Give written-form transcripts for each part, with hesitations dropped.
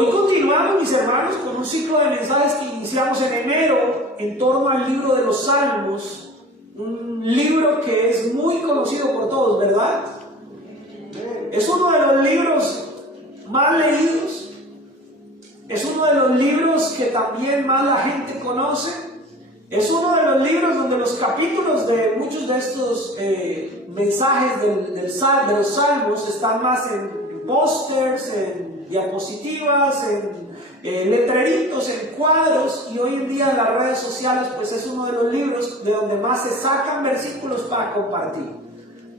Hoy continuamos, mis hermanos, con un ciclo de mensajes que iniciamos en enero en torno al libro de los Salmos, un libro que es muy conocido por todos, ¿verdad? Es uno de los libros más leídos, es uno de los libros que también más la gente conoce, es uno de los libros donde los capítulos de muchos de estos mensajes de los Salmos están más en pósters, en diapositivas, en letreritos, en cuadros, y hoy en día en las redes sociales pues es uno de los libros de donde más se sacan versículos para compartir,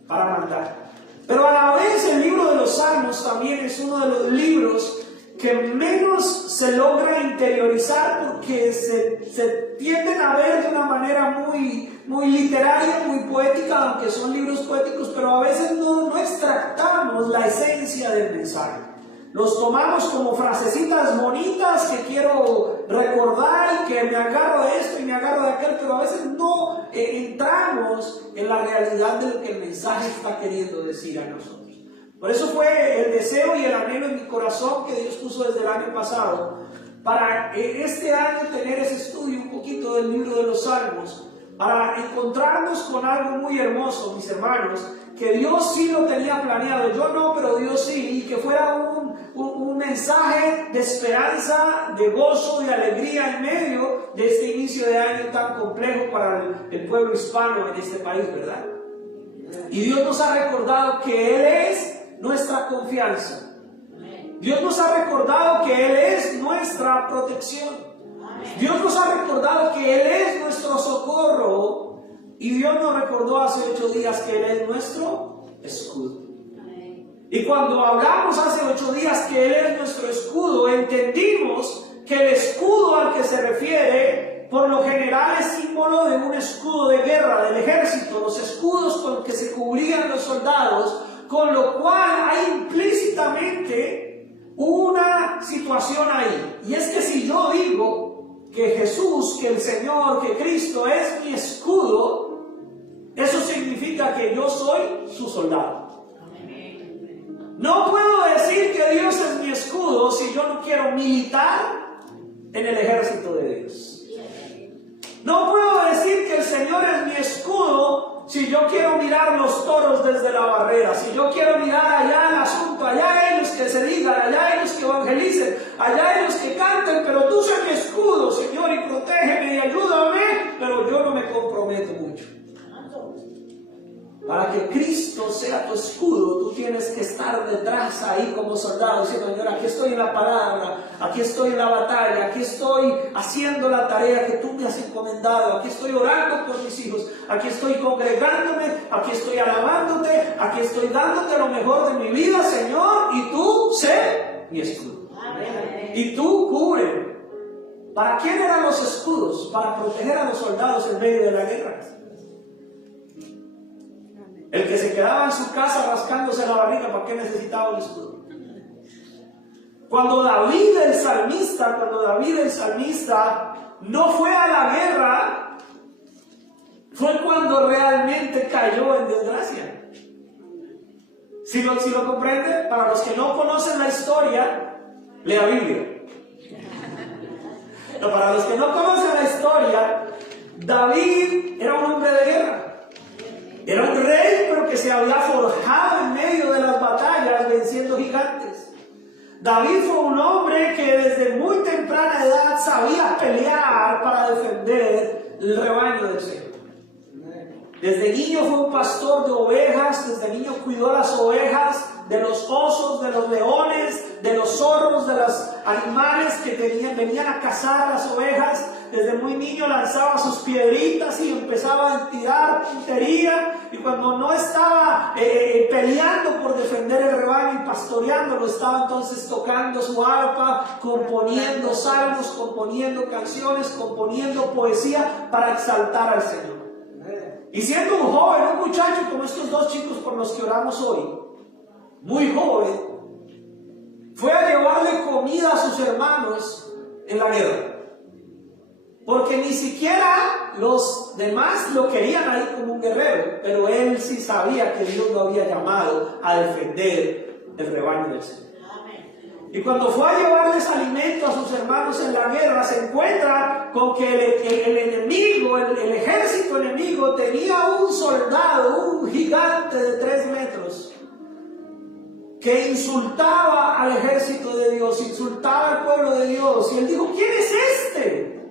para mandar. Pero a la vez el libro de los Salmos también es uno de los libros que menos se logra interiorizar porque se tienden a ver de una manera muy literaria, muy poética, aunque son libros poéticos, pero a veces no extractamos la esencia del mensaje. Los tomamos como frasecitas bonitas que quiero recordar y que me agarro de esto y me agarro de aquel, pero a veces no entramos en la realidad de lo que el mensaje está queriendo decir a nosotros. Por eso fue el deseo y el anhelo en mi corazón que Dios puso desde el año pasado, para este año tener ese estudio un poquito del libro de los Salmos, para encontrarnos con algo muy hermoso, mis hermanos, que Dios sí lo tenía planeado, yo no, pero Dios sí, y que fuera un mensaje de esperanza, de gozo, de alegría en medio de este inicio de año tan complejo para el pueblo hispano en este país, ¿verdad? Y Dios nos ha recordado que Él es nuestra confianza. Dios nos ha recordado que Él es nuestra protección. Dios nos ha recordado que Él es nuestro socorro. Y Dios nos recordó hace 8 días que Él es nuestro escudo. Y cuando hablamos hace 8 días que Él es nuestro escudo, entendimos que el escudo al que se refiere, por lo general, es símbolo de un escudo de guerra, del ejército, los escudos con que se cubrían los soldados, con lo cual hay implícitamente una situación ahí. Y es que si yo digo que Jesús, que el Señor, que Cristo es mi escudo, eso significa que yo soy su soldado. No puedo decir que Dios es mi escudo si yo no quiero militar en el ejército de Dios. No puedo decir que el Señor es mi escudo si yo quiero mirar los toros desde la barrera, si yo quiero mirar allá el asunto, allá ellos que se digan, allá ellos que evangelicen, allá ellos que canten, pero tú sé mi escudo, Señor, y protégeme y ayúdame, pero yo no me comprometo mucho. Para que Cristo sea tu escudo, tú tienes que estar detrás ahí como soldado, diciendo, Señor, aquí estoy en la palabra, aquí estoy en la batalla, aquí estoy haciendo la tarea que tú me has encomendado, aquí estoy orando por mis hijos, aquí estoy congregándome, aquí estoy alabándote, aquí estoy dándote lo mejor de mi vida, Señor, y tú sé mi escudo. Amén. Y tú cubre. ¿Para quién eran los escudos? Para proteger a los soldados en medio de la guerra. El que se quedaba en su casa rascándose la barriga, ¿para qué necesitaba un escudo? Cuando David el salmista no fue a la guerra, fue cuando realmente cayó en desgracia. Si lo comprende, para los que no conocen la historia, lea Biblia. Pero para los que no conocen la historia, David era un hombre de guerra. Era un rey, pero que se había forjado en medio de las batallas venciendo gigantes. David fue un hombre que desde muy temprana edad sabía pelear para defender el rebaño del Señor. Desde niño fue un pastor de ovejas, desde niño cuidó las ovejas, de los osos, de los leones, de los zorros, de los animales que venían a cazar a las ovejas. Desde muy niño lanzaba sus piedritas y empezaba a tirar puntería, y cuando no estaba peleando por defender el rebaño y pastoreándolo, estaba entonces tocando su arpa, componiendo salmos, componiendo canciones, componiendo poesía para exaltar al Señor. Y siendo un joven, un muchacho como estos 2 chicos por los que oramos hoy, muy joven, fue a llevarle comida a sus hermanos en la guerra. Porque ni siquiera los demás lo querían ahí como un guerrero, pero él sí sabía que Dios lo había llamado a defender el rebaño del Señor. Y cuando fue a llevarles alimento a sus hermanos en la guerra, se encuentra con que el enemigo, el ejército enemigo, tenía un soldado, un gigante de 3 metros, que insultaba al ejército de Dios, insultaba al pueblo de Dios. Y él dijo, ¿quién es este?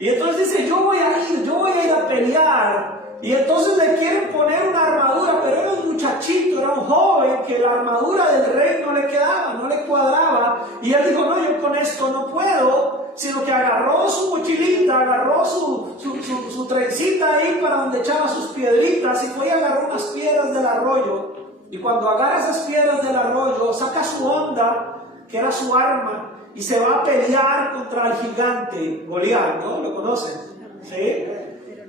Y entonces dice, yo voy a ir a pelear. Y entonces le quieren poner una armadura, pero era un muchachito, era un joven, que la armadura del rey no le quedaba, no le cuadraba. Y él dijo, no, yo con esto no puedo, sino que agarró su mochilita, agarró su trencita ahí para donde echaba sus piedritas, y fue y agarró unas piedras del arroyo. Y cuando agarra esas piedras del arroyo, saca su honda, que era su arma, y se va a pelear contra el gigante Goliat, ¿no? ¿Lo conocen? ¿Sí?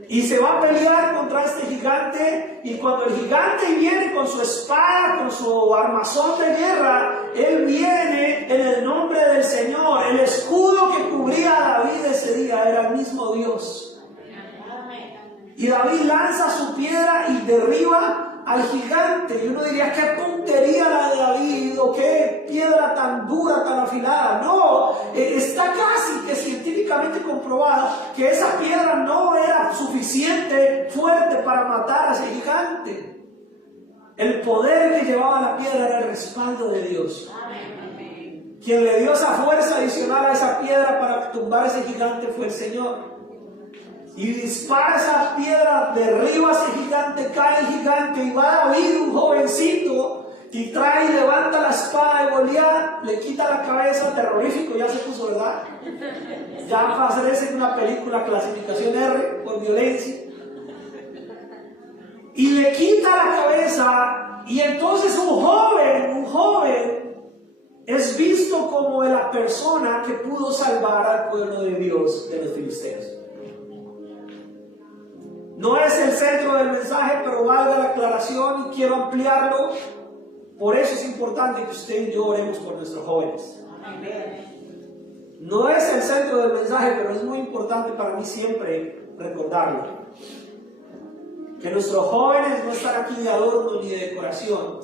Y se va a pelear contra este gigante, y cuando el gigante viene con su espada, con su armazón de guerra, él viene en el nombre del Señor. El escudo que cubría a David ese día era el mismo Dios. Y David lanza su piedra y derriba al gigante. Y uno diría, qué puntería la de David, o qué piedra tan dura, tan afilada. No, está casi que científicamente comprobado que esa piedra no era suficiente fuerte para matar a ese gigante. El poder que llevaba la piedra era el respaldo de Dios. Quien le dio esa fuerza adicional a esa piedra para tumbar a ese gigante fue el Señor. Y dispara esa piedra, derriba a ese gigante, cae el gigante, y va David, un jovencito, y trae y levanta la espada de Goliat, le quita la cabeza. Terrorífico ya se puso, ¿verdad? Ya va a hacerse en una película clasificación R por violencia. Y le quita la cabeza, y entonces un joven es visto como la persona que pudo salvar al pueblo de Dios de los filisteos. No es el centro del mensaje, pero valga la aclaración y quiero ampliarlo. Por eso es importante que usted y yo oremos por nuestros jóvenes. No es el centro del mensaje, pero es muy importante para mí siempre recordarlo. Que nuestros jóvenes no están aquí de adorno ni de decoración.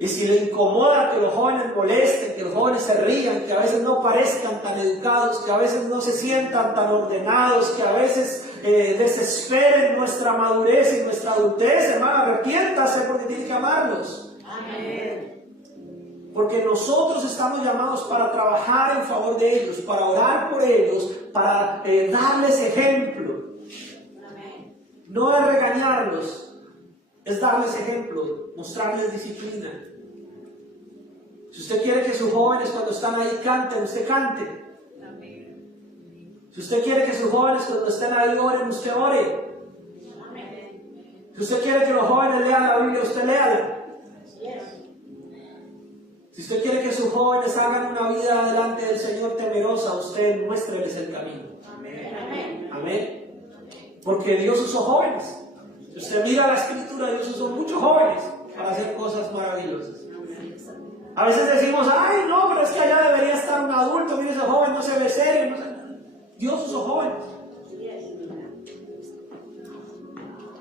Y si le incomoda que los jóvenes molesten, que los jóvenes se rían, que a veces no parezcan tan educados, que a veces no se sientan tan ordenados, que a veces desesperen nuestra madurez y nuestra adultez, hermano, arrepiéntase, porque tiene que amarlos. Amén. Porque nosotros estamos llamados para trabajar en favor de ellos, para orar por ellos, para darles ejemplo. Amén. No es regañarlos, es darles ejemplo, mostrarles disciplina. Si usted quiere que sus jóvenes cuando están ahí canten, usted cante. Si usted quiere que sus jóvenes cuando estén ahí oren, usted ore. Si usted quiere que los jóvenes lean la Biblia, usted léala. Si usted quiere que sus jóvenes hagan una vida delante del Señor temerosa, usted muéstreles el camino. Amén. Porque Dios usó jóvenes. Si usted mira la Escritura, Dios usó muchos jóvenes para hacer cosas maravillosas. A veces decimos, ay no, pero es que allá debería estar un adulto, mire ese joven, no se ve serio. Dios usó jóvenes.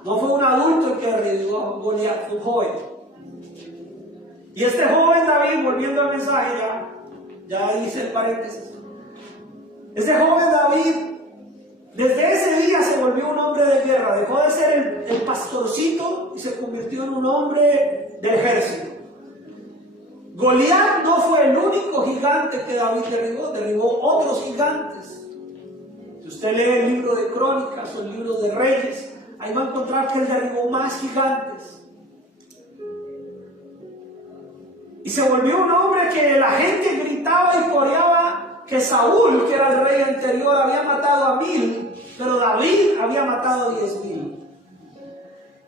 No fue un adulto el que revivió a Goliat, fue un joven. Y este joven David, volviendo al mensaje, ya hice el paréntesis. Este joven David, desde ese día se volvió un hombre de guerra. Dejó de ser el pastorcito y se convirtió en un hombre de ejército. Goliat no fue el único gigante que David derribó otros gigantes. Si usted lee el libro de Crónicas o el libro de Reyes, ahí va a encontrar que él derribó más gigantes. Y se volvió un hombre que la gente gritaba y coreaba que Saúl, que era el rey anterior, había matado a 1000, pero David había matado a 10,000.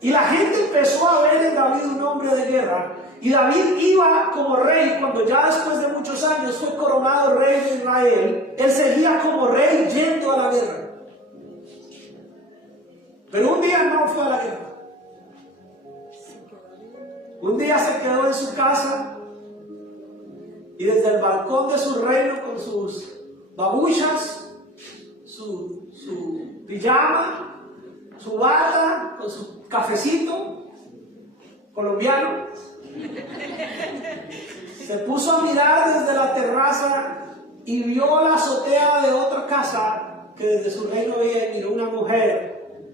Y la gente empezó a ver en David un hombre de guerra. Y David iba como rey, cuando ya después de muchos años fue coronado rey de Israel, él seguía como rey yendo a la guerra. Pero un día no fue a la guerra. Un día se quedó en su casa y desde el balcón de su reino con sus babuchas, su pijama, su bata, con su cafecito colombiano, se puso a mirar desde la terraza y vio la azotea de otra casa que desde su reino veía, y miró una mujer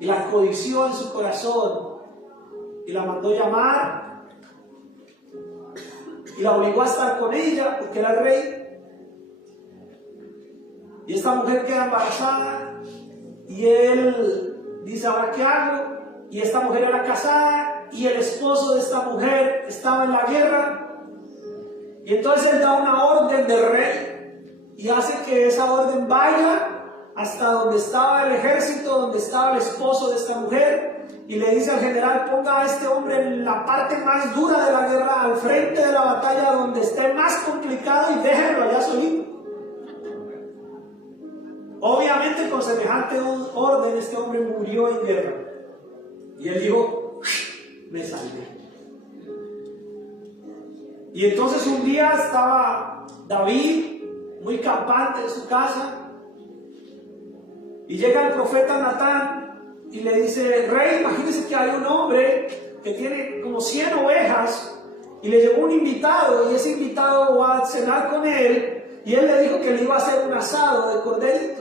y la codició en su corazón y la mandó llamar y la obligó a estar con ella porque era el rey. Y esta mujer queda embarazada y él dice, ¿ahora qué hago? Y esta mujer era casada y el esposo de esta mujer estaba en la guerra. Y entonces él da una orden del rey y hace que esa orden vaya hasta donde estaba el ejército, donde estaba el esposo de esta mujer, y le dice al general, ponga a este hombre en la parte más dura de la guerra, al frente de la batalla, donde esté más complicado, y déjenlo allá solito. Obviamente con semejante orden este hombre murió en guerra. Y él dijo, me salvé. Y entonces un día estaba David muy campante en su casa y llega el profeta Natán y le dice, rey, imagínese que hay un hombre que tiene como 100 ovejas y le llegó un invitado y ese invitado va a cenar con él y él le dijo que le iba a hacer un asado de corderito,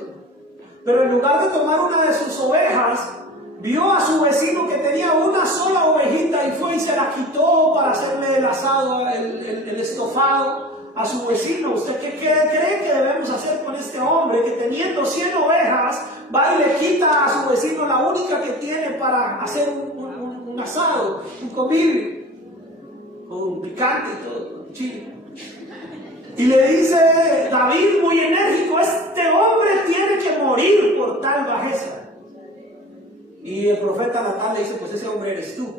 pero en lugar de tomar una de sus ovejas vio a su vecino que tenía una sola ovejita y fue y se la quitó para hacerle el asado, el estofado a su vecino. ¿Usted qué cree que debemos hacer con este hombre que teniendo 100 ovejas va y le quita a su vecino la única que tiene para hacer un asado, un convivio, con picante y todo, con chile? Y le dice David muy enérgico, este hombre tiene que morir por tal bajeza. Y el profeta Natán le dice, pues ese hombre eres tú.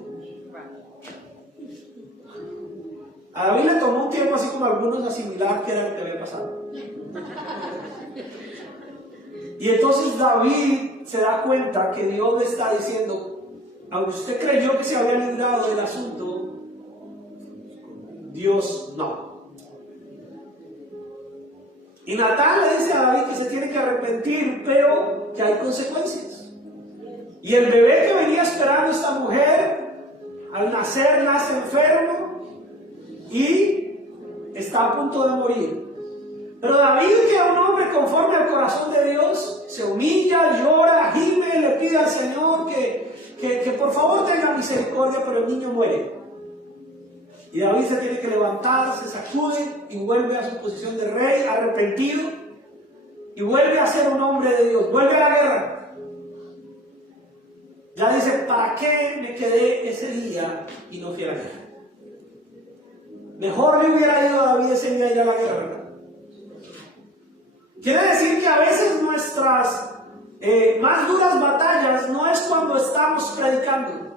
A David le tomó un tiempo así como a algunos asimilar qué era lo que había pasado. Y entonces David se da cuenta que Dios le está diciendo, aunque usted creyó que se había librado del asunto, Dios no. Y Natán le dice a David que se tiene que arrepentir, pero que hay consecuencias. Y el bebé que venía esperando esta mujer, al nacer nace enfermo y está a punto de morir. Pero David, que era un hombre conforme al corazón de Dios, se humilla, llora, gime, le pide al Señor que por favor tenga misericordia, pero el niño muere. Y David se tiene que levantar, se sacude y vuelve a su posición de rey, arrepentido, y vuelve a ser un hombre de Dios, vuelve a la guerra. Ya dice, ¿para qué me quedé ese día y no fui a la guerra? Mejor le hubiera ido a David ese día a ir a la guerra, ¿verdad? Quiere decir que a veces nuestras más duras batallas no es cuando estamos predicando,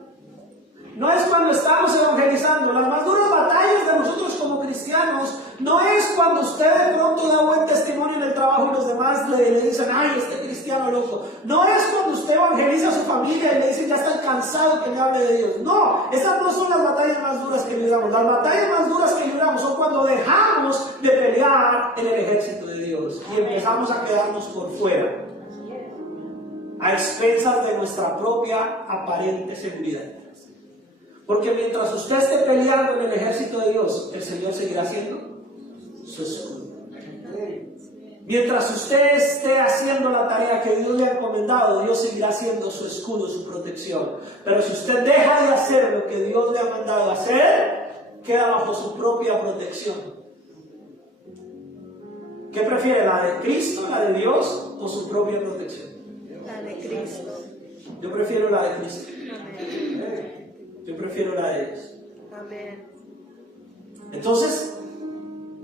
no es cuando estamos evangelizando. Las más duras batallas de nosotros como cristianos no es cuando usted de pronto da buen testimonio en el trabajo y los demás le dicen, ay, este cristiano loco. No es cuando usted evangeliza a su familia y le dicen, ya están cansados que me hable de Dios. No, esas no son las batallas más duras que libramos. Las batallas más duras que libramos son cuando dejamos de pelear en el ejército de Dios y empezamos a quedarnos por fuera, a expensas de nuestra propia aparente seguridad. Porque mientras usted esté peleando en el ejército de Dios, el Señor seguirá siendo su escudo. Mientras usted esté haciendo la tarea que Dios le ha encomendado, Dios seguirá siendo su escudo, su protección. Pero si usted deja de hacer lo que Dios le ha mandado hacer, queda bajo su propia protección. ¿Qué prefiere, la de Cristo, la de Dios o su propia protección? La de Cristo. Yo prefiero la de Cristo. Yo prefiero la de Dios. Amén. Entonces,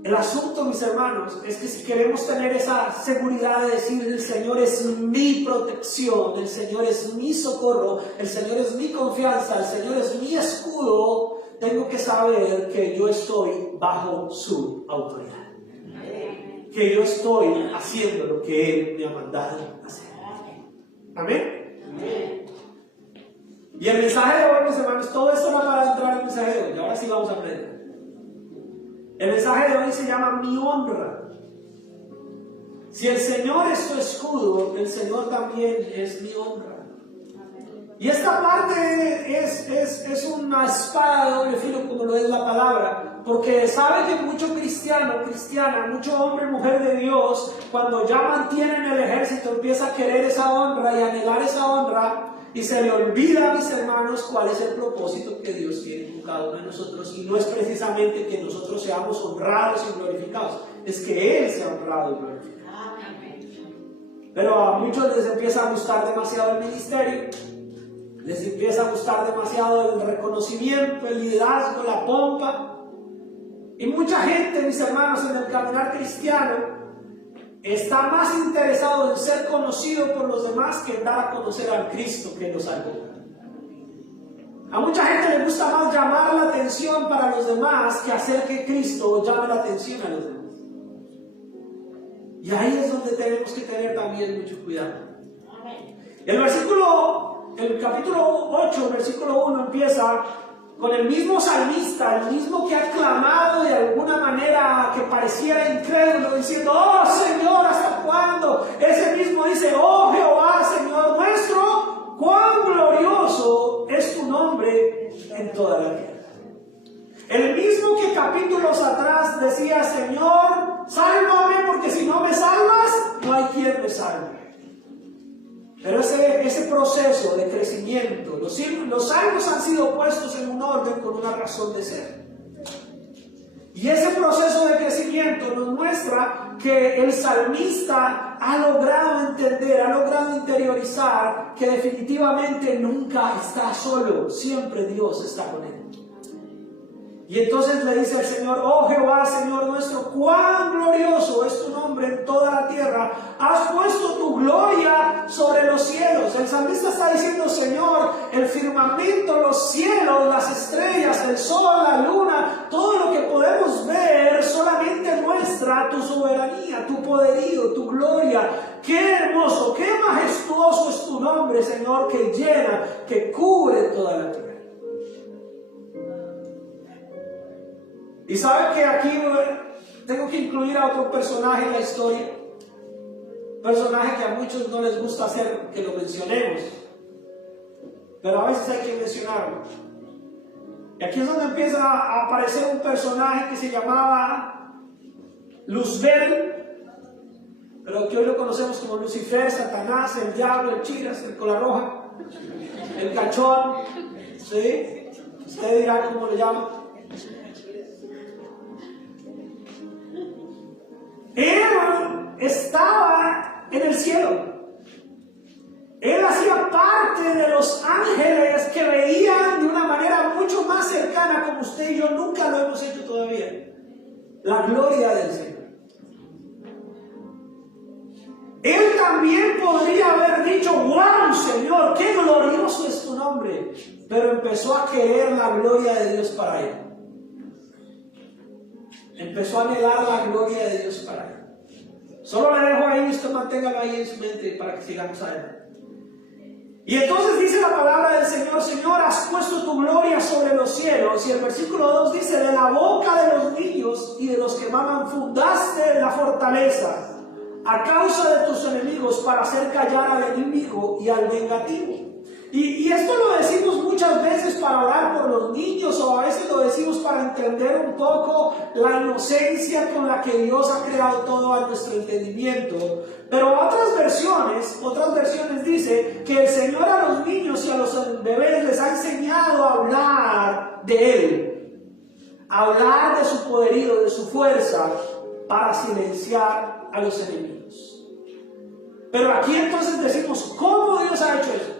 el asunto, mis hermanos, es que si queremos tener esa seguridad de decir, el Señor es mi protección, el Señor es mi socorro, el Señor es mi confianza, el Señor es mi escudo, tengo que saber que yo estoy bajo su autoridad. Que yo estoy haciendo lo que Él me ha mandado hacer. Amén. Amén. Y el mensaje de hoy, mis hermanos, todo esto no para entrar en el mensaje de hoy. Y ahora sí vamos a aprender. El mensaje de hoy se llama mi honra. Si el Señor es tu escudo, el Señor también es mi honra. Y esta parte es una espada de doble filo, como lo es la palabra, porque sabe que mucho cristiano, cristiana, mucho hombre, mujer de Dios, cuando ya mantienen el ejército, empieza a querer esa honra y anhelar esa honra, y se le olvida, mis hermanos, cuál es el propósito que Dios tiene con cada uno de nosotros. Y no es precisamente que nosotros seamos honrados y glorificados, es que Él sea honrado y glorificado. Pero a muchos les empieza a gustar demasiado el ministerio, les empieza a gustar demasiado el reconocimiento, el liderazgo, la pompa. Y mucha gente, mis hermanos, en el caminar cristiano está más interesado en ser conocido por los demás que en dar a conocer al Cristo que lo salvó. A mucha gente le gusta más llamar la atención para los demás que hacer que Cristo llame la atención a los demás. Y ahí es donde tenemos que tener también mucho cuidado. El capítulo 8, versículo 1 empieza con el mismo salmista, el mismo que ha clamado de alguna manera que pareciera incrédulo, diciendo: oh Señor, ¿hasta cuándo? Ese mismo dice: oh Jehová, Señor nuestro, cuán glorioso es tu nombre en toda la tierra. El mismo que capítulos atrás decía: Señor, sálvame, porque si no me salvas, no hay quien me salve. Pero ese proceso de crecimiento, los salmos han sido puestos en un orden con una razón de ser. Y ese proceso de crecimiento nos muestra que el salmista ha logrado entender, ha logrado interiorizar que definitivamente nunca está solo, siempre Dios está con él. Y entonces le dice al Señor: oh Jehová, Señor nuestro, cuán glorioso es tu nombre en toda la tierra. Has puesto tu gloria sobre los cielos. El salmista está diciendo: Señor, el firmamento, los cielos, las estrellas, el sol, la luna, todo lo que podemos ver solamente muestra tu soberanía, tu poderío, tu gloria. Qué hermoso, qué majestuoso es tu nombre, Señor, que llena, que cubre toda la tierra. Y saben que aquí tengo que incluir a otro personaje en la historia, un personaje que a muchos no les gusta hacer que lo mencionemos, pero a veces hay que mencionarlo. Y aquí es donde empieza a aparecer un personaje que se llamaba Luzbel, pero que hoy lo conocemos como Lucifer, Satanás, el diablo, el chiras, el cola roja, el cachón, ¿sí? Usted dirá cómo le llaman. Él estaba en el cielo. Él hacía parte de los ángeles que veían de una manera mucho más cercana, como usted y yo nunca lo hemos hecho todavía, la gloria del Señor. Él también podría haber dicho: wow, Señor, qué glorioso es tu nombre, pero empezó a querer la gloria de Dios para él. Empezó a anhelar la gloria de Dios para él. Solo le dejo ahí, usted manténgalo ahí en su mente para que sigamos adelante. Y entonces dice la palabra del Señor: Señor, has puesto tu gloria sobre los cielos. Y el versículo 2 dice: de la boca de los niños y de los que maman fundaste la fortaleza, a causa de tus enemigos, para hacer callar al enemigo y al vengativo. Y esto lo decimos muchas veces para orar por los niños, o a veces lo decimos para entender un poco la inocencia con la que Dios ha creado todo a nuestro entendimiento. Pero otras versiones dice que el Señor a los niños y a los bebés les ha enseñado a hablar de Él, a hablar de su poderío, de su fuerza, para silenciar a los enemigos. Pero aquí entonces decimos: ¿cómo Dios ha hecho eso?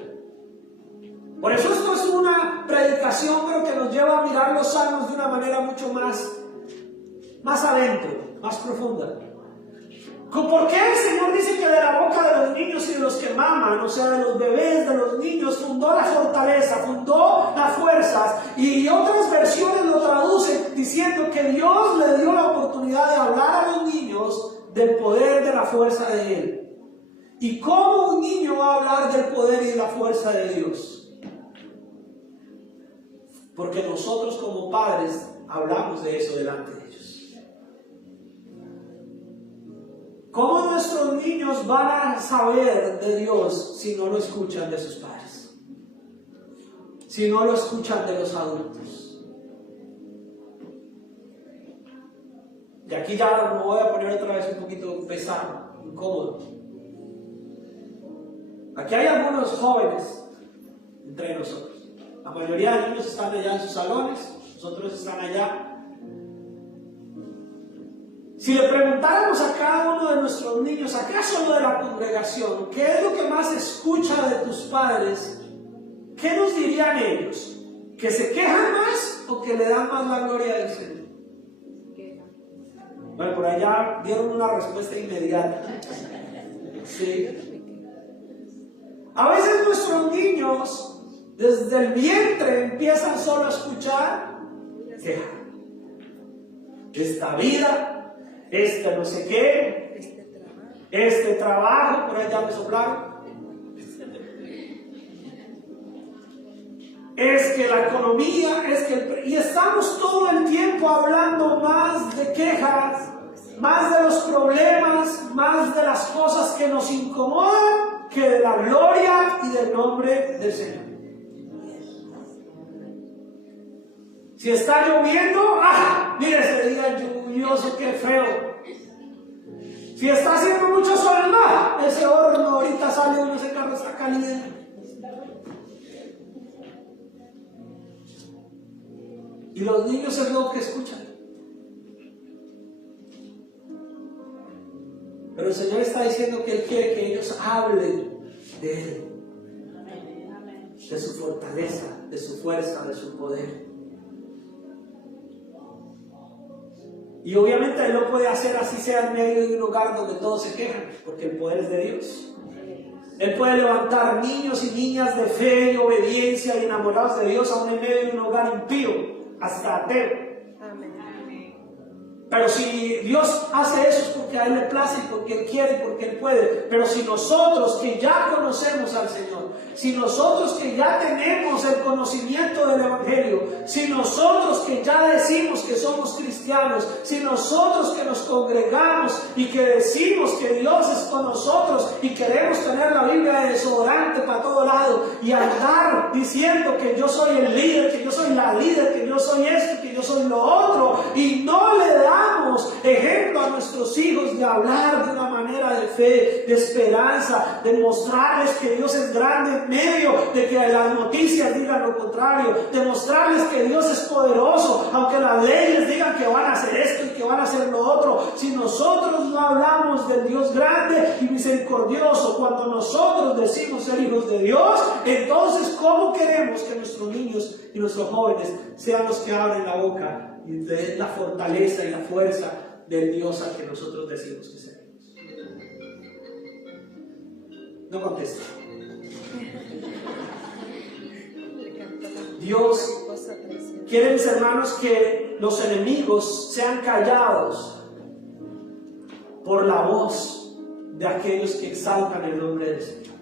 Por eso esto es una predicación, pero que nos lleva a mirar los salmos de una manera mucho más adentro, más profunda. ¿Por qué el Señor dice que de la boca de los niños y de los que maman, o sea, de los bebés, de los niños, fundó la fortaleza, fundó las fuerzas? Y otras versiones lo traducen diciendo que Dios le dio la oportunidad de hablar a los niños del poder de la fuerza de Él. ¿Y cómo un niño va a hablar del poder y de la fuerza de Dios? Porque nosotros como padres hablamos de eso delante de ellos. ¿Cómo nuestros niños van a saber de Dios si no lo escuchan de sus padres? Si no lo escuchan de los adultos. aquí ya me voy a poner otra vez un poquito pesado, incómodo. Aquí hay algunos jóvenes entre nosotros. La mayoría de niños están allá en sus salones, los otros están allá. Si le preguntáramos a cada uno de nuestros niños, acá solo de la congregación, ¿qué es lo que más escucha de tus padres? ¿Qué nos dirían ellos? ¿Que se quejan más o que le dan más la gloria del Señor? Bueno, por allá dieron una respuesta inmediata. Sí. A veces nuestros niños, desde el vientre, empiezan solo a escuchar queja. Esta vida, este no sé qué, este trabajo, por allá me soplaron. Es que la economía, y estamos todo el tiempo hablando más de quejas, más de los problemas, más de las cosas que nos incomodan, que de la gloria y del nombre del Señor. Si está lloviendo, ¡ah! Mire ese día lluvioso, qué feo. Si está haciendo mucho sol, ¡ah! Ese horno ahorita sale uno, ese carro está caliente. Y los niños es lo que escuchan. Pero el Señor está diciendo que Él quiere que ellos hablen de Él, de su fortaleza, de su fuerza, de su poder. Y obviamente Él lo puede hacer así sea en medio de un hogar donde todos se quejan, porque el poder es de Dios. Él puede levantar niños y niñas de fe y obediencia y enamorados de Dios aún en medio de un hogar impío, hasta ateo. Pero si Dios hace eso es porque a Él le place y porque Él quiere y porque Él puede. Pero si nosotros que ya conocemos al Señor, si nosotros que ya tenemos el conocimiento del Evangelio, si nosotros que ya decimos que somos cristianos, si nosotros que nos congregamos y que decimos que Dios es con nosotros y queremos tener la Biblia de desodorante para todo lado y andar diciendo que yo soy el líder, que yo soy la líder, que yo soy esto, que yo soy lo otro, y no le damos ejemplo a nuestros hijos de hablar de una manera de fe, de esperanza, de mostrarles que Dios es grande en medio de que las noticias digan lo contrario, de mostrarles que Dios es poderoso, aunque las leyes digan que van a hacer esto y que van a hacer lo otro. Si nosotros no hablamos del Dios grande y misericordioso, cuando nosotros decimos ser hijos de Dios, entonces ¿cómo queremos que nuestros niños y nuestros jóvenes sean los que abren la boca y den la fortaleza y la fuerza del Dios al que nosotros decimos que seremos? No contesta. Dios quiere, mis hermanos, que los enemigos sean callados por la voz de aquellos que exaltan el nombre del Señor.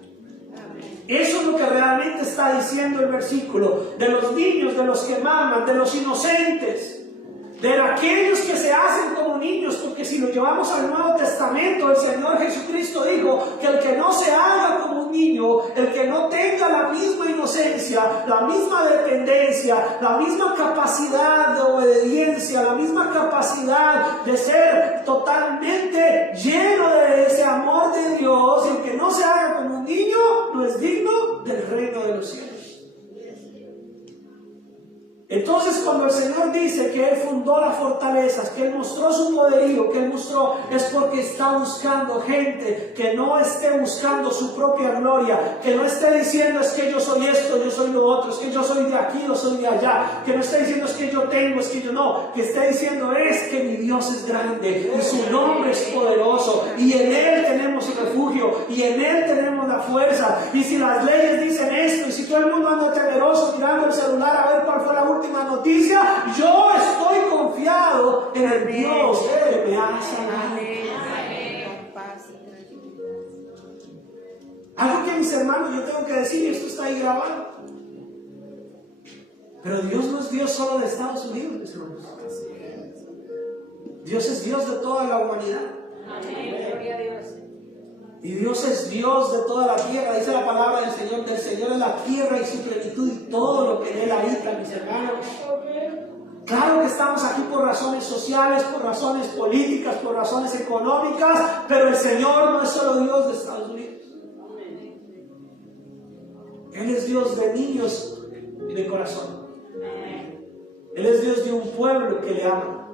Eso es lo que realmente está diciendo el versículo, de los niños, de los que maman, de los inocentes, de aquellos que se hacen como niños, porque si lo llevamos al Nuevo Testamento, el Señor Jesucristo dijo que el que no se haga como un niño, el que no tenga la misma inocencia, la misma dependencia, la misma capacidad de obediencia, la misma capacidad de ser totalmente lleno de ese amor de Dios, el que no se haga como un niño, no es digno del reino de los cielos. Entonces, cuando el Señor dice que Él fundó las fortalezas, que Él mostró su poderío, que Él mostró, es porque está buscando gente que no esté buscando su propia gloria, que no esté diciendo es que yo soy esto, yo soy lo otro, es que yo soy de aquí, yo soy de allá, que no esté diciendo es que yo tengo, es que yo no, que esté diciendo es que mi Dios es grande y su nombre es poderoso y en Él tenemos refugio y en Él tenemos la fuerza. Y si las leyes dicen esto y si todo el mundo anda temeroso mirando el celular a ver cuál fue la última noticia, yo estoy confiado en el Dios que me ha sanado. Algo que, mis hermanos, yo tengo que decir, y esto está ahí grabado, pero Dios no es Dios solo de Estados Unidos, mis hermanos. Dios es Dios de toda la humanidad. Y Dios es Dios de toda la tierra. Dice la palabra del Señor es la tierra y su plenitud y todo lo que en él habita, mis hermanos. Claro que estamos aquí por razones sociales, por razones políticas, por razones económicas, pero el Señor no es solo Dios de Estados Unidos. Él es Dios de niños y de corazón. Él es Dios de un pueblo que le ama.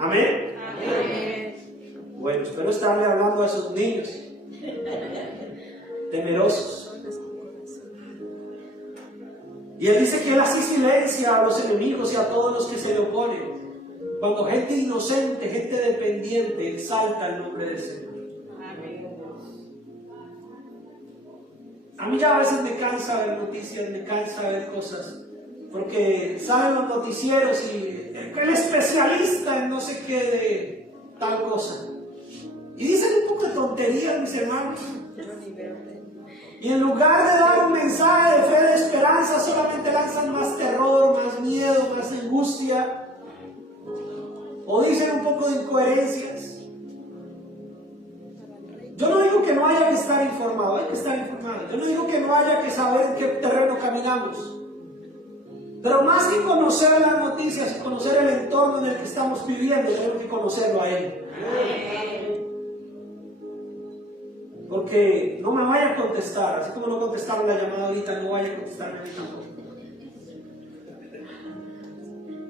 Amén. Amén. Bueno, espero estarle hablando a esos niños temerosos. Y Él dice que Él así silencia a los enemigos y a todos los que se le oponen. Cuando gente inocente, gente dependiente, exalta el nombre del Señor. A mí ya a veces me cansa ver noticias, me cansa ver cosas, porque salen los noticieros y el especialista en no sé qué de tal cosa. Y dicen un poco de tonterías, mis hermanos. Y en lugar de dar un mensaje de fe, de esperanza, solamente lanzan más terror, más miedo, más angustia. O dicen un poco de incoherencias. Yo no digo que no haya que estar informado, hay que estar informado. Yo no digo que no haya que saber en qué terreno caminamos. Pero más que conocer las noticias y conocer el entorno en el que estamos viviendo, tenemos que conocerlo a Él. Porque no me vaya a contestar, así como no contestaron la llamada ahorita, no vaya a contestarme a mí tampoco.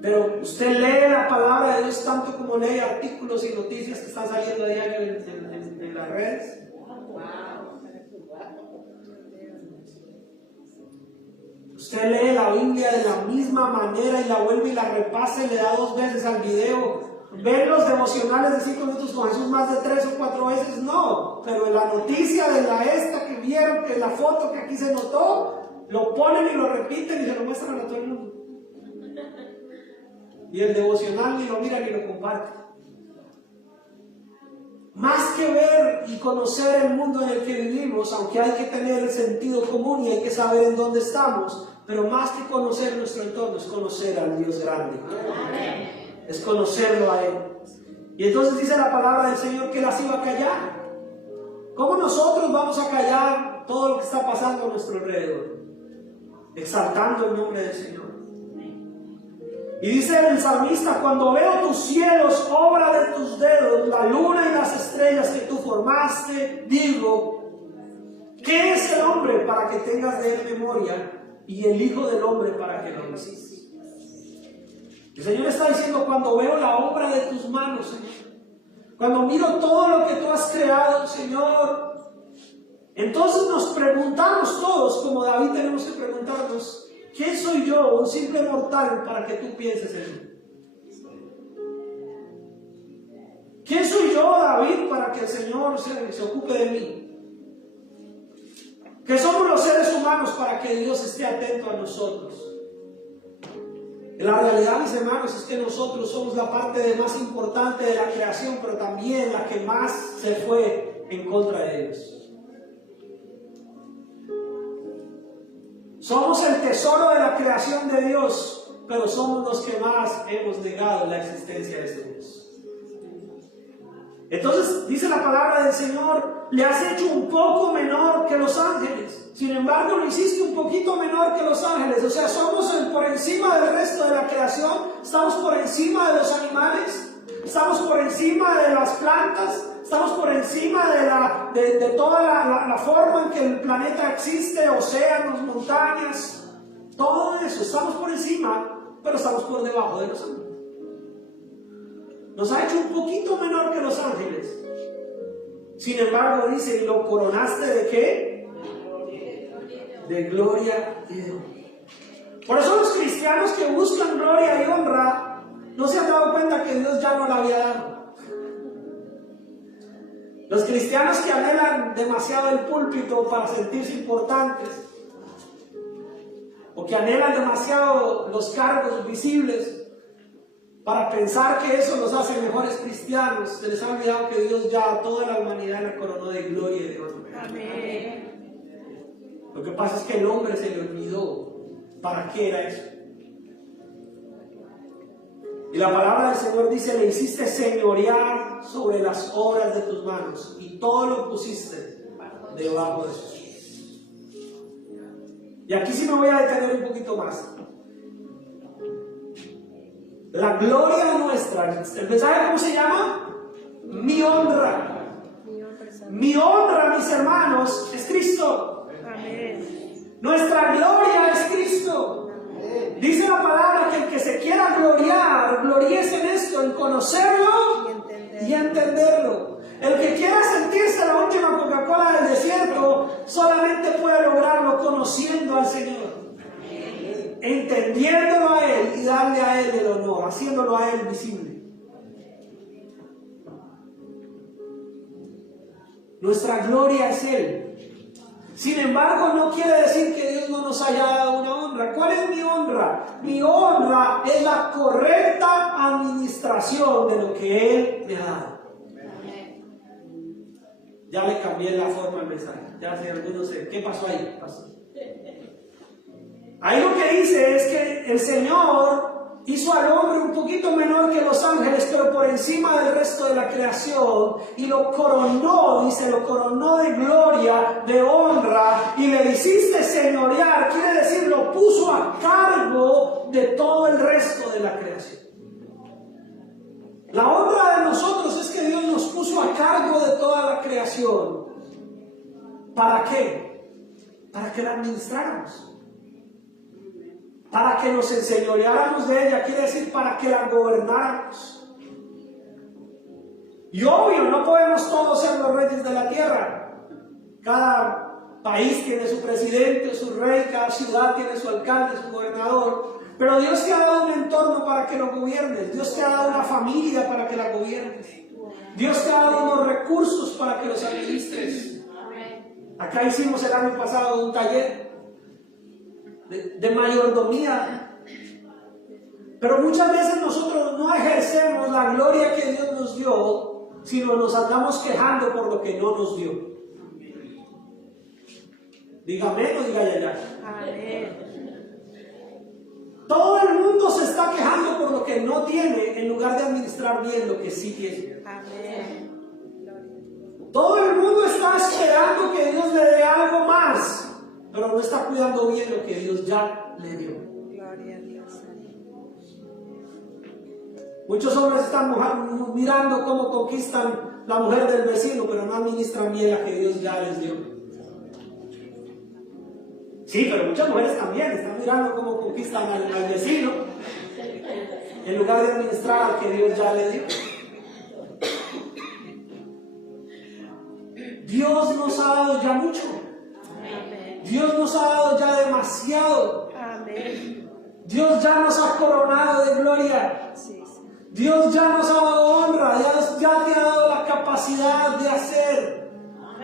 Pero usted lee la palabra de Dios tanto como lee artículos y noticias que están saliendo a diario en las redes. Usted lee la Biblia de la misma manera y la vuelve y la repasa y le da 2 veces al video. ¿Ven los devocionales de 5 minutos con Jesús más de 3 o 4 veces? No, pero en la noticia de la esta que vieron, que la foto que aquí se notó, lo ponen y lo repiten y se lo muestran a todo el mundo. Y el devocional ni lo mira ni lo comparte. Más que ver y conocer el mundo en el que vivimos, aunque hay que tener el sentido común y hay que saber en dónde estamos, pero más que conocer nuestro entorno es conocer al Dios grande. Amén. Es conocerlo a Él. Y entonces dice la palabra del Señor que las iba a callar. ¿Cómo nosotros vamos a callar todo lo que está pasando a nuestro alrededor? Exaltando el nombre del Señor. Y dice el salmista: cuando veo tus cielos, obra de tus dedos, la luna y las estrellas que tú formaste, digo, ¿qué es el hombre para que tengas de él memoria? Y el Hijo del Hombre para que lo visites. El Señor está diciendo: cuando veo la obra de tus manos, Señor, cuando miro todo lo que tú has creado, Señor, entonces nos preguntamos todos, como David tenemos que preguntarnos: ¿quién soy yo, un simple mortal, para que tú pienses en mí? ¿Quién soy yo, David, para que el Señor se ocupe de mí? ¿Qué somos los seres humanos para que Dios esté atento a nosotros? La realidad, mis hermanos, es que nosotros somos la parte más importante de la creación, pero también la que más se fue en contra de Dios. Somos el tesoro de la creación de Dios, pero somos los que más hemos negado la existencia de ese Dios. Entonces dice la palabra del Señor: le has hecho un poco menor que los ángeles, sin embargo lo hiciste un poquito menor que los ángeles. O sea, somos por encima del resto de la creación, estamos por encima de los animales, estamos por encima de las plantas, estamos por encima de toda la forma en que el planeta existe, océanos, montañas, todo eso, estamos por encima, pero estamos por debajo de los ángeles. Nos ha hecho un poquito menor que los ángeles. Sin embargo, dice: ¿lo coronaste de qué? De gloria y de honra. Por eso los cristianos que buscan gloria y honra no se han dado cuenta que Dios ya no la había dado. Los cristianos que anhelan demasiado el púlpito para sentirse importantes, o que anhelan demasiado los cargos visibles para pensar que eso los hace mejores cristianos, se les ha olvidado que Dios ya a toda la humanidad la coronó de gloria y de honra. Amén. Lo que pasa es que el hombre se le olvidó para qué era eso. Y la palabra del Señor dice: le hiciste señorear sobre las obras de tus manos y todo lo pusiste debajo de sus pies. Y aquí sí me voy a detener un poquito más. La gloria nuestra. ¿El mensaje cómo se llama? Mi honra. Mi honra, mis hermanos, es Cristo. Amén. Nuestra gloria es Cristo. Dice la palabra que el que se quiera gloriar, gloríese en esto, en conocerlo y entenderlo. El que quiera sentirse la última Coca-Cola del desierto, solamente puede lograrlo conociendo al Señor, entendiéndolo a Él y darle a Él el honor, haciéndolo a Él visible. Nuestra gloria es Él. Sin embargo, no quiere decir que Dios no nos haya dado una honra. ¿Cuál es mi honra? Mi honra es la correcta administración de lo que Él me ha dado. Ya le cambié la forma al mensaje. Ya sé, algunos sé. ¿Qué pasó ahí? Ahí lo que dice es que el Señor hizo al hombre un poquito menor que los ángeles, pero por encima del resto de la creación, y lo coronó, dice, lo coronó de gloria, de honra, y le hiciste señorear, quiere decir, lo puso a cargo de todo el resto de la creación. La honra de nosotros es que Dios nos puso a cargo de toda la creación. ¿Para qué? Para que la administráramos. Para que nos enseñoreáramos de ella, quiere decir para que la gobernáramos. Y obvio, no podemos todos ser los reyes de la tierra. Cada país tiene su presidente, su rey, cada ciudad tiene su alcalde, su gobernador. Pero Dios te ha dado un entorno para que lo gobiernes. Dios te ha dado una familia para que la gobiernes. Dios te ha dado unos recursos para que los administres. Acá hicimos el año pasado un taller de mayordomía, pero muchas veces nosotros no ejercemos la gloria que Dios nos dio, sino nos andamos quejando por lo que no nos dio. Diga amén o diga ya. Amén. Todo el mundo se está quejando por lo que no tiene en lugar de administrar bien lo que sí tiene. Amén. Todo el mundo está esperando que Dios le dé algo más, pero no está cuidando bien lo que Dios ya le dio. Gloria a Dios. Muchos hombres están mirando cómo conquistan la mujer del vecino, pero no administran bien la que Dios ya les dio. Sí, pero muchas mujeres también están mirando cómo conquistan al vecino, en lugar de administrar al que Dios ya le dio. Dios nos ha dado ya mucho. Dios nos ha dado ya demasiado. Amén. Dios ya nos ha coronado de gloria. Sí, sí. Dios ya nos ha dado honra. Dios ya te ha dado la capacidad de hacer.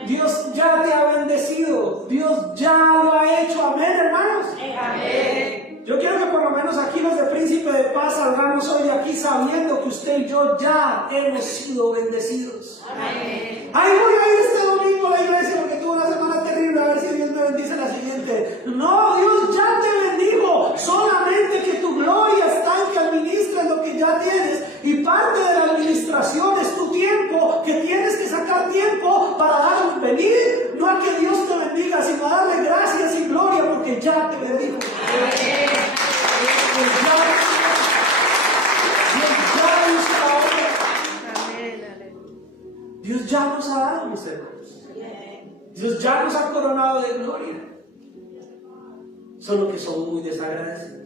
Dios ya te ha bendecido. Dios ya lo ha hecho. Amén, hermanos. Amén. Yo quiero que por lo menos aquí los de Príncipe de Paz salgamos hoy de aquí sabiendo que usted y yo ya hemos sido bendecidos. Amén. Ay, voy a ir este domingo a la iglesia porque tuve una semana terrible, a ver si Dios me bendice la siguiente. No, Dios ya te bendijo. Solamente que tu gloria está en que administres lo que ya tienes. Y parte de la administración es tu tiempo, que tienes que sacar tiempo para venir, no a que Dios te bendiga, sino a darle gracias y gloria porque ya te bendijo. Amén. Dios ya nos ha dado, mis hermanos. Dios ya nos ha coronado de gloria. Solo que somos muy desagradecidos.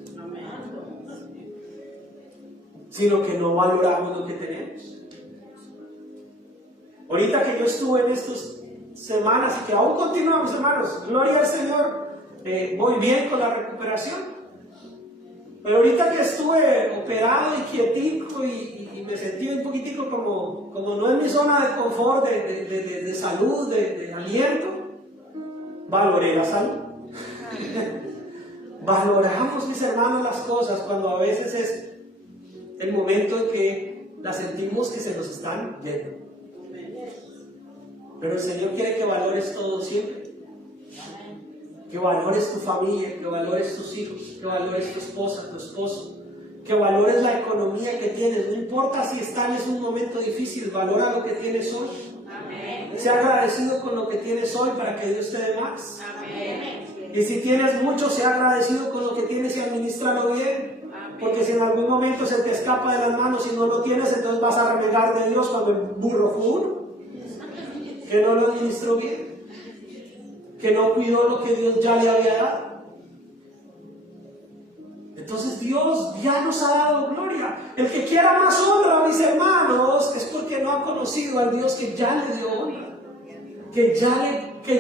Sino que no valoramos lo que tenemos. Ahorita que yo estuve en estas semanas y que aún continuamos, hermanos, gloria al Señor, voy bien con la recuperación. Pero ahorita que estuve operado y quietico y me sentí un poquitico como no en mi zona de confort, de salud, de aliento, valoré la salud. Valoramos, mis hermanos, las cosas cuando a veces es el momento en que las sentimos que se nos están yendo. Pero el Señor quiere que valores todo siempre. Que valores tu familia, que valores tus hijos, que valores tu esposa, tu esposo, que valores la economía que tienes. No importa si estás en un momento difícil, valora lo que tienes hoy. Amén. Sea agradecido con lo que tienes hoy para que Dios te dé más. Amén. Y si tienes mucho, sea agradecido con lo que tienes y administralo bien. Amén. Porque si en algún momento se te escapa de las manos y no lo tienes, entonces vas a renegar de Dios cuando el burro fue uno, que no lo administró bien, que no cuidó lo que Dios ya le había dado. Entonces Dios ya nos ha dado gloria. El que quiera más honra, mis hermanos, es porque no ha conocido al Dios que ya le dio honra, que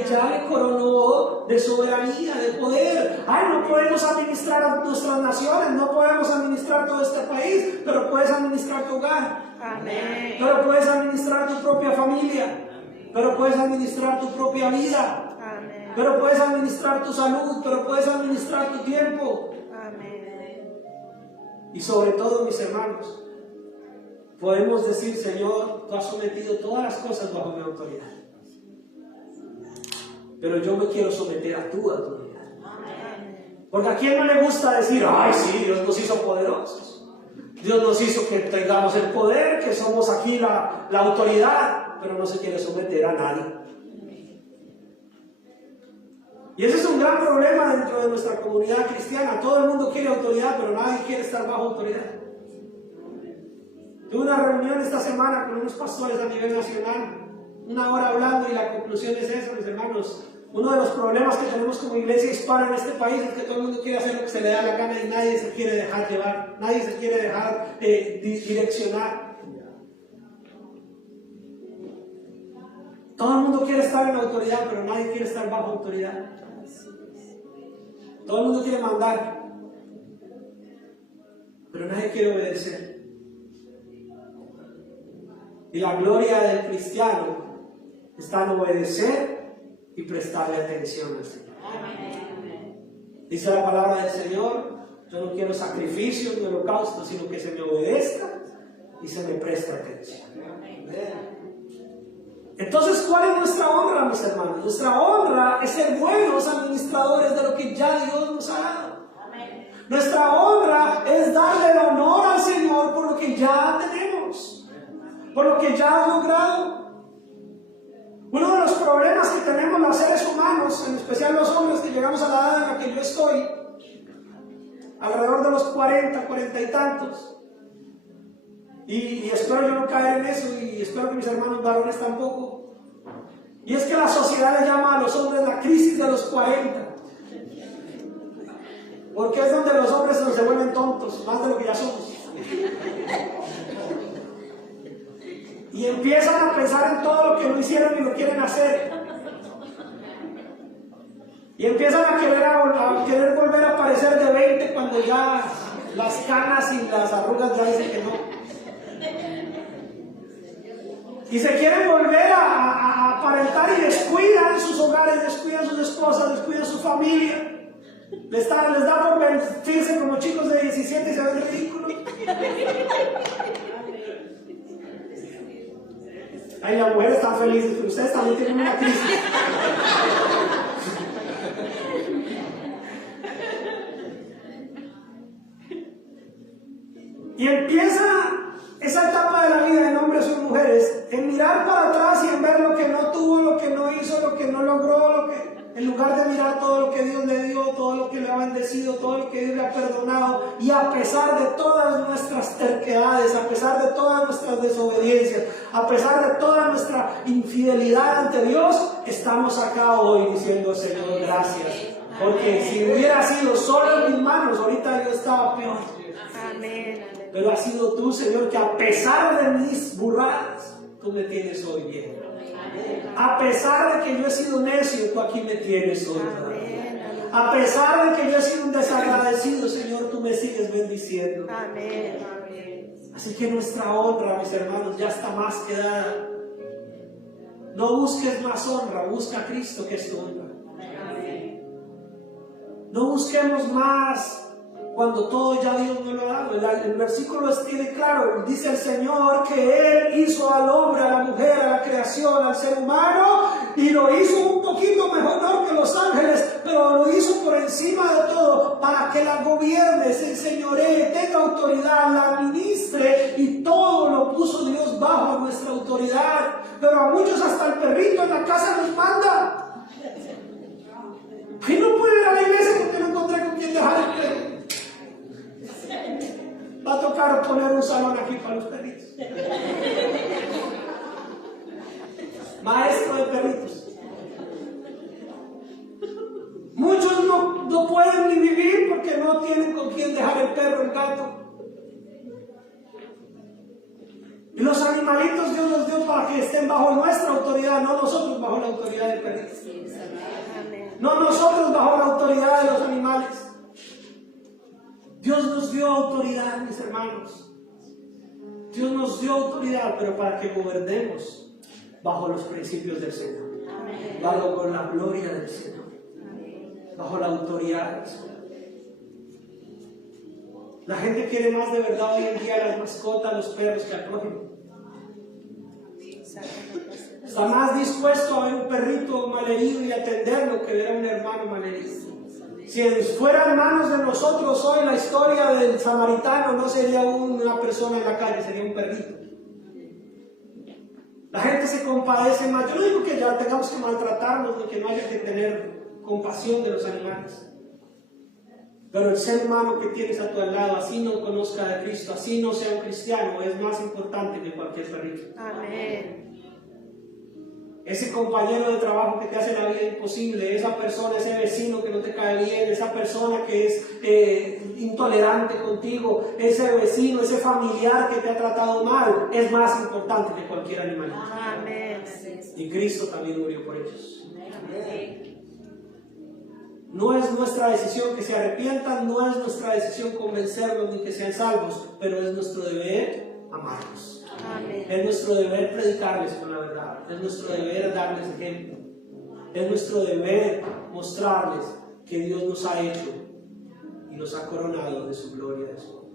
ya le coronó de soberanía, de poder. Ay, no podemos administrar a nuestras naciones, no podemos administrar todo este país, pero puedes administrar tu hogar. Amén. Pero puedes administrar tu propia familia, pero puedes administrar tu propia vida, Amén. pero puedes administrar tu salud, pero puedes administrar tu tiempo. Amén. Y sobre todo, mis hermanos, podemos decir: Señor, tú has sometido todas las cosas bajo mi autoridad, pero yo me quiero someter a tu autoridad. Porque a quién no le gusta decir: ay, sí, Dios nos hizo poderosos, Dios nos hizo que tengamos el poder, que somos aquí la autoridad, pero no se quiere someter a nadie. Y ese es un gran problema dentro de nuestra comunidad cristiana. Todo el mundo quiere autoridad, pero nadie quiere estar bajo autoridad. Tuve una reunión esta semana con unos pastores a nivel nacional, 1 hora hablando, y la conclusión es esa, mis hermanos. Uno de los problemas que tenemos como iglesia hispana en este país es que todo el mundo quiere hacer lo que se le da la gana y nadie se quiere dejar llevar, nadie se quiere dejar direccionar. Todo el mundo quiere estar en la autoridad, pero nadie quiere estar bajo autoridad. Todo el mundo quiere mandar, pero nadie quiere obedecer. Y la gloria del cristiano está en obedecer y prestarle atención al Señor. Dice la palabra del Señor: yo no quiero sacrificios ni holocaustos, sino que se me obedezca y se me preste atención. Entonces, ¿cuál es nuestra honra, mis hermanos? Nuestra honra es ser buenos administradores de lo que ya Dios nos ha dado. Nuestra honra es darle el honor al Señor por lo que ya tenemos, por lo que ya has logrado. Uno de los problemas que tenemos los seres humanos, en especial los hombres que llegamos a la edad en la que yo estoy, alrededor de los 40 y tantos, y espero yo no caer en eso, y espero que mis hermanos varones tampoco, y es que la sociedad le llama a los hombres la crisis de los 40, porque es donde los hombres se vuelven tontos, más de lo que ya somos. Y empiezan a pensar en todo lo que no hicieron y lo quieren hacer. Y empiezan a querer volver a parecer de 20 cuando ya las canas y las arrugas ya dicen que no. Y se quieren volver a aparentar y descuidan sus hogares, descuidan sus esposas, descuidan su familia. Les da por vestirse como chicos de 17 y se ven ridículos. Ay, las mujeres están felices, pero ustedes también tienen una crisis. Y empieza esa etapa de la vida de hombres o mujeres en mirar para atrás y en ver lo que no tuvo, lo que no hizo, lo que no logró, en lugar de mirar todo lo que Dios le dio, todo lo que le ha bendecido, todo lo que Dios le ha perdonado. Y a pesar de todas nuestras terquedades, a pesar de todas nuestras desobediencias, a pesar de toda nuestra infidelidad ante Dios, estamos acá hoy diciendo: Señor, gracias. Porque si hubiera sido solo en mis manos, ahorita yo estaba peor. Amén. Pero ha sido tú, Señor, que a pesar de mis burradas, tú me tienes hoy bien. A pesar de que yo he sido necio, tú aquí me tienes hoy. A pesar de que yo he sido un desagradecido, Señor, tú me sigues bendiciendo. Amén. Así que nuestra honra, mis hermanos, ya está más que dada. No busques más honra, busca a Cristo, que es tu honra. No busquemos más cuando todo ya Dios nos lo ha dado. El versículo tiene claro, dice el Señor que Él hizo al hombre, a la mujer, a la creación, al ser humano, y lo hizo un poquito mejor que los ángeles, pero lo hizo por encima de todo, para que la gobierne, se enseñoree, tenga autoridad, la administre, y todo lo puso Dios bajo nuestra autoridad. Pero a muchos hasta el perrito en la casa nos manda. Y no puedo ir a la iglesia porque no encontré con quién dejar el perro. Va a tocar poner un salón aquí para los perritos. Maestro de perritos. Muchos no pueden ni vivir porque no tienen con quién dejar el perro, el gato. Y los animalitos Dios los dio para que estén bajo nuestra autoridad, no nosotros bajo la autoridad del perrito. No nosotros bajo la autoridad de los animales. Dios nos dio autoridad, mis hermanos. Dios nos dio autoridad, pero para que gobernemos bajo los principios del Señor. Bajo la gloria del Señor. Bajo la autoridad del Señor. La gente quiere más de verdad hoy en día las mascotas, los perros, que al prójimo. Está más dispuesto a ver un perrito malherido y atenderlo que ver a un hermano malherido. Si fuera hermanos de nosotros hoy, la historia del samaritano no sería una persona en la calle, sería un perrito. La gente se compadece más. Yo no digo que ya tengamos que maltratarnos ni que no haya que tener compasión de los animales. Pero el ser humano que tienes a tu lado, así no conozca de Cristo, así no sea un cristiano, es más importante que cualquier perrito. Amén. Ese compañero de trabajo que te hace la vida imposible, esa persona, ese vecino que no te cae bien, esa persona que es intolerante contigo, ese vecino, ese familiar que te ha tratado mal, es más importante que cualquier animal. Amén. Y Cristo también murió por ellos. No es nuestra decisión que se arrepientan, no es nuestra decisión convencerlos ni que sean salvos, pero es nuestro deber amarlos. Amén. Es nuestro deber predicarles con la verdad, es nuestro deber darles ejemplo, es nuestro deber mostrarles que Dios nos ha hecho y nos ha coronado de su gloria, de su honra.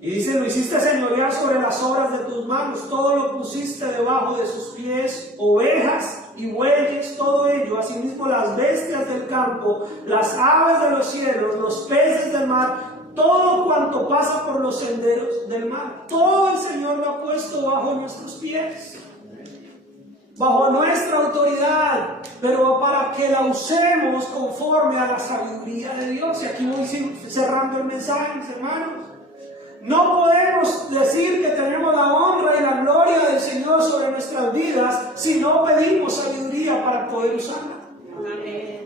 Y dice: lo hiciste señorear sobre las obras de tus manos, todo lo pusiste debajo de sus pies, ovejas y bueyes, todo ello, asimismo las bestias del campo, las aves de los cielos, los peces del mar, todo cuanto pasa por los senderos del mar. Todo el Señor lo ha puesto bajo nuestros pies, bajo nuestra autoridad, pero para que la usemos conforme a la sabiduría de Dios. Y aquí voy cerrando el mensaje, mis hermanos. No podemos decir que tenemos la honra y la gloria del Señor sobre nuestras vidas si no pedimos sabiduría para poder usarla. Amén.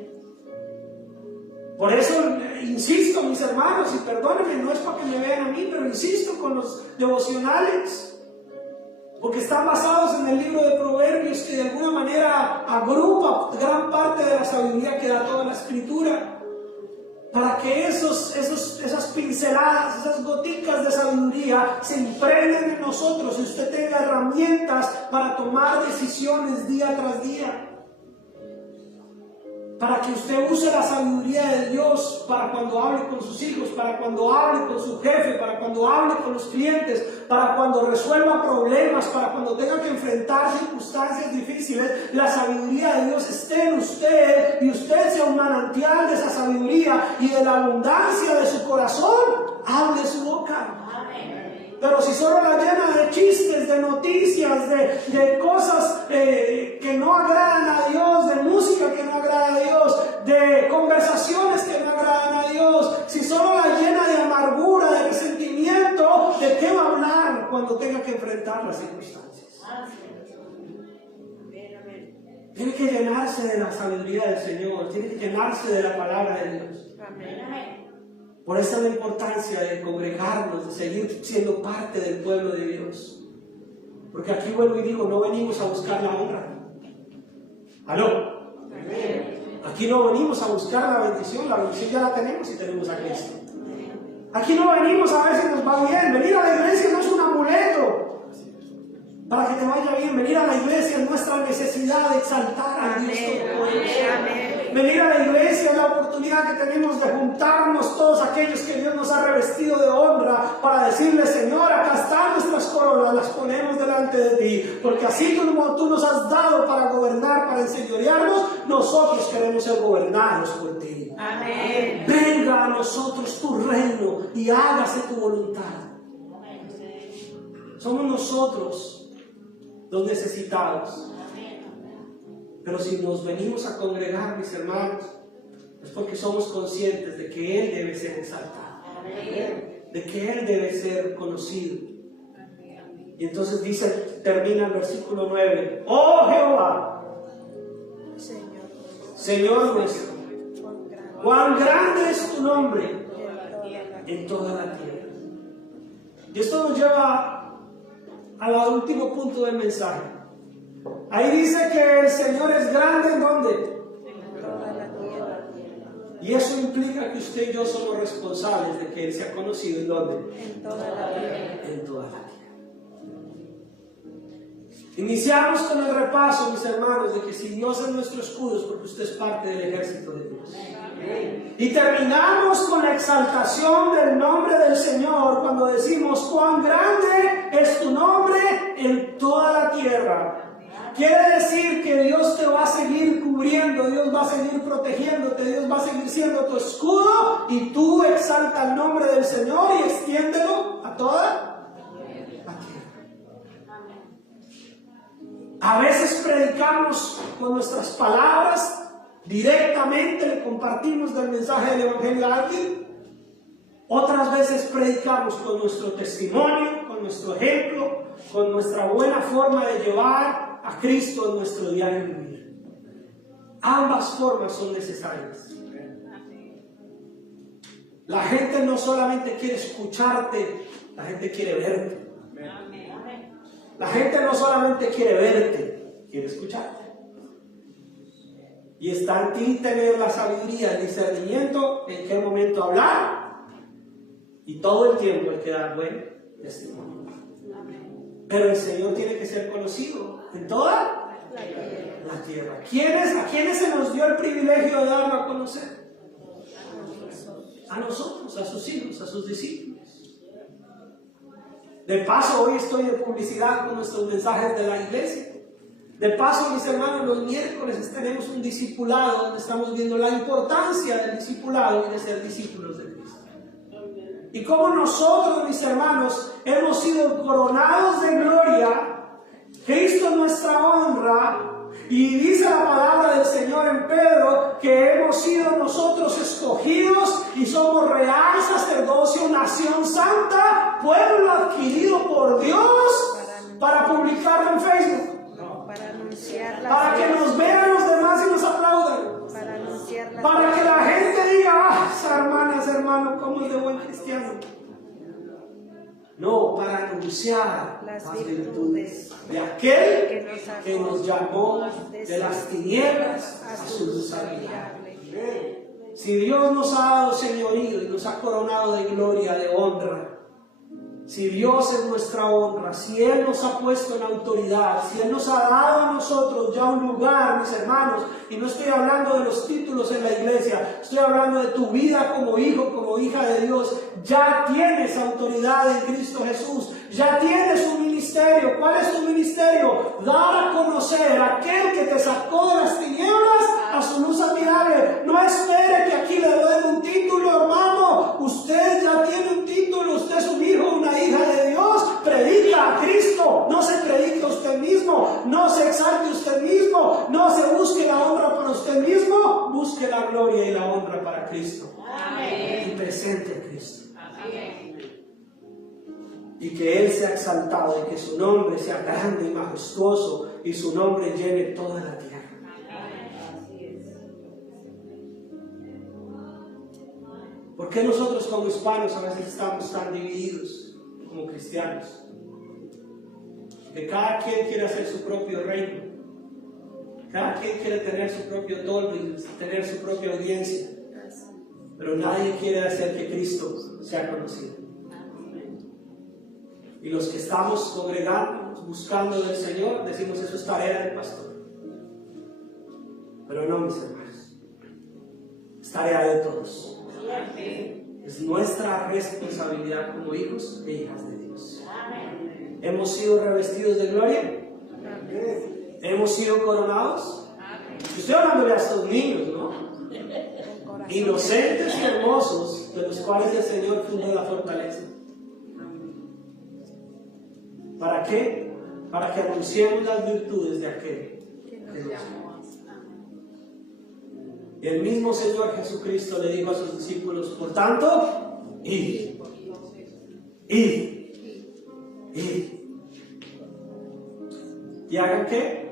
Por eso insisto, mis hermanos, y perdónenme, no es para que me vean a mí, pero insisto con los devocionales, porque están basados en el libro de Proverbios, que de alguna manera agrupa gran parte de la sabiduría que da toda la Escritura, para que esas pinceladas, esas goticas de sabiduría se impregnen en nosotros y usted tenga herramientas para tomar decisiones día tras día. Para que usted use la sabiduría de Dios para cuando hable con sus hijos, para cuando hable con su jefe, para cuando hable con los clientes, para cuando resuelva problemas, para cuando tenga que enfrentar circunstancias difíciles. La sabiduría de Dios esté en usted y usted sea un manantial de esa sabiduría, y de la abundancia de su corazón hable su boca. Pero si solo la llena de chistes, de noticias, de cosas que no agradan a Dios, de música que no agrada a Dios, de conversaciones que no agradan a Dios, si solo la llena de amargura, de resentimiento, ¿de qué va a hablar cuando tenga que enfrentar las circunstancias? Tiene que llenarse de la sabiduría del Señor, tiene que llenarse de la palabra de Dios. Amén. Por eso es la importancia de congregarnos, de seguir siendo parte del pueblo de Dios. Porque aquí vuelvo y digo, no venimos a buscar la honra. ¿Aló? Aquí no venimos a buscar la bendición ya la tenemos si tenemos a Cristo. Aquí no venimos a ver si nos va bien. Venir a la iglesia no es un amuleto para que te vaya bien. Venir a la iglesia es nuestra necesidad de exaltar a Dios Todopoderoso. Venir a la iglesia es la oportunidad que tenemos de juntarnos todos aquellos que Dios nos ha revestido de honra para decirle: Señor, acá están nuestras coronas, las ponemos delante de ti, porque así como tú nos has dado para gobernar, para enseñorearnos, nosotros queremos ser gobernados por ti. Amén. Venga a nosotros tu reino y hágase tu voluntad. Somos nosotros los necesitados. Pero si nos venimos a congregar, mis hermanos, es porque somos conscientes de que Él debe ser exaltado, de que Él debe ser conocido. Y entonces dice, termina el versículo 9, oh Jehová, Señor nuestro, cuán grande es tu nombre en toda la tierra. Y esto nos lleva al último punto del mensaje. Ahí dice que el Señor es grande ¿en dónde? En toda la tierra. Y eso implica que usted y yo somos responsables de que Él sea conocido ¿en dónde? En toda la tierra. En toda la tierra. Iniciamos con el repaso, mis hermanos, de que si Dios es nuestro escudo es porque usted es parte del ejército de Dios. Y terminamos con la exaltación del nombre del Señor cuando decimos cuán grande es tu nombre en toda la tierra. Quiere decir que Dios te va a seguir cubriendo, Dios va a seguir protegiéndote, Dios va a seguir siendo tu escudo, y tú exalta el nombre del Señor y extiéndelo a toda la tierra. A veces predicamos con nuestras palabras, directamente le compartimos del mensaje del Evangelio a alguien. Otras veces predicamos con nuestro testimonio, con nuestro ejemplo, con nuestra buena forma de llevar a Cristo en nuestro diario vivir. Ambas formas son necesarias. La gente no solamente quiere escucharte, la gente quiere verte. La gente no solamente quiere verte, quiere escucharte. Y está en ti tener la sabiduría, el discernimiento, en qué momento hablar, y todo el tiempo hay que dar buen testimonio. Pero el Señor tiene que ser conocido en toda la tierra. ¿A quiénes se nos dio el privilegio de darlo a conocer? A nosotros, a sus hijos, a sus discípulos. De paso, hoy estoy de publicidad con nuestros mensajes de la iglesia. De paso, mis hermanos, los miércoles tenemos un discipulado donde estamos viendo la importancia del discipulado y de ser discípulos de Cristo. Y como nosotros, mis hermanos, hemos sido coronados de gloria, Cristo es nuestra honra, y dice la palabra del Señor en Pedro que hemos sido nosotros escogidos y somos real sacerdocio, nación santa, pueblo adquirido por Dios para publicarlo en Facebook. Para anunciar Para que nos vean los demás y nos aplaudan. Para anunciar Para que la gente diga, ah, esa hermana, ese hermano, cómo es de buen cristiano. No, para anunciar las virtudes de aquel que nos llamó de las tinieblas a su luz admirable. Si Dios nos ha dado señorío y nos ha coronado de gloria, de honra, si Dios es nuestra honra, si Él nos ha puesto en autoridad, si Él nos ha dado a nosotros ya un lugar, mis hermanos, y no estoy hablando de los títulos en la iglesia, estoy hablando de tu vida como hijo, como hija de Dios, ya tienes autoridad en Cristo Jesús, ya tienes un ministerio. ¿Cuál es tu ministerio? Dar a conocer a aquel que te sacó de las tinieblas a su luz admirable. No espere que aquí le den un título, hermano. Usted ya tiene un título, usted es un hijo, una hija de Dios. Predica a Cristo, no se predica a usted mismo, no se exalte usted mismo, no se busque la honra para usted mismo, busque la gloria y la honra para Cristo. Amén. Y presente a Cristo. Amén. Y que Él sea exaltado y que su nombre sea grande y majestuoso y su nombre llene toda la tierra. ¿Por qué nosotros como hispanos a veces estamos tan divididos como cristianos? Que cada quien quiere hacer su propio reino, cada quien quiere tener su propio toldo, tener su propia audiencia, pero nadie quiere hacer que Cristo sea conocido. Y los que estamos congregándonos, buscando del Señor, decimos eso es tarea del pastor. Pero no, mis hermanos, es tarea de todos. Es nuestra responsabilidad como hijos e hijas de Dios. ¿Hemos sido revestidos de gloria? ¿Hemos sido coronados? Estoy hablando a estos niños, ¿no? Inocentes y hermosos, de los cuales el Señor fundó la fortaleza. ¿Para qué? Para que anunciemos las virtudes de aquel que nos amó. Y el mismo Señor Jesucristo le dijo a sus discípulos, por tanto, id. ¿Y hagan qué?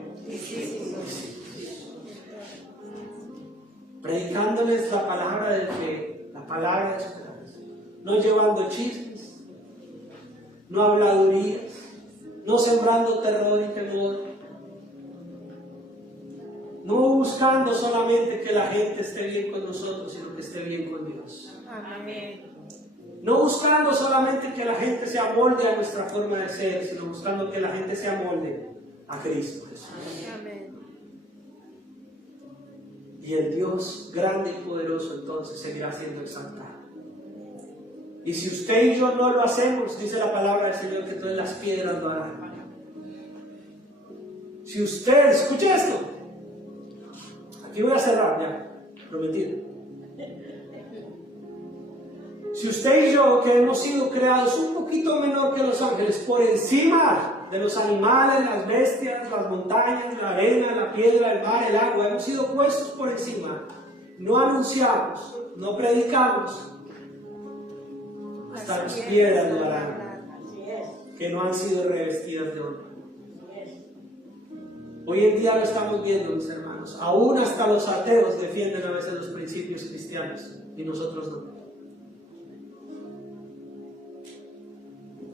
Predicándoles la palabra del fe, la palabra de esperanza, no llevando chismes, no habladurías, no sembrando terror y temor, no buscando solamente que la gente esté bien con nosotros, sino que esté bien con Dios. Amén. No buscando solamente que la gente se amolde a nuestra forma de ser, sino buscando que la gente se amolde a Cristo Jesús. Amén. Y el Dios grande y poderoso entonces seguirá siendo exaltado. Y si usted y yo no lo hacemos, dice la palabra del Señor, que todas las piedras lo harán. Si usted, escuche esto, aquí voy a cerrar ya, prometido. Si usted y yo, que hemos sido creados un poquito menor que los ángeles, por encima de los animales, las bestias, las montañas, la arena, la piedra, el mar, el agua, hemos sido puestos por encima, no anunciamos, no predicamos, hasta las piedras lo harán, que no han sido revestidas de honra. Hoy en día lo estamos viendo, mis hermanos, aún hasta los ateos defienden a veces los principios cristianos y nosotros no.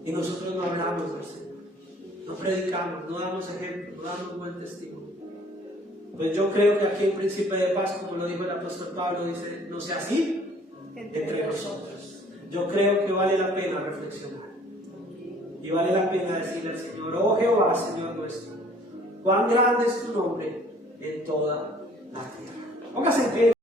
Y nosotros no hablamos del Señor, no predicamos, no damos ejemplo, no damos buen testimonio. Pues yo creo que aquí en Príncipe de Paz, como lo dijo el apóstol Pablo, dice, no sea así entre nosotros. Yo creo que vale la pena reflexionar. Y vale la pena decirle al Señor, oh Jehová, Señor nuestro, cuán grande es tu nombre en toda la tierra. Póngase en pie.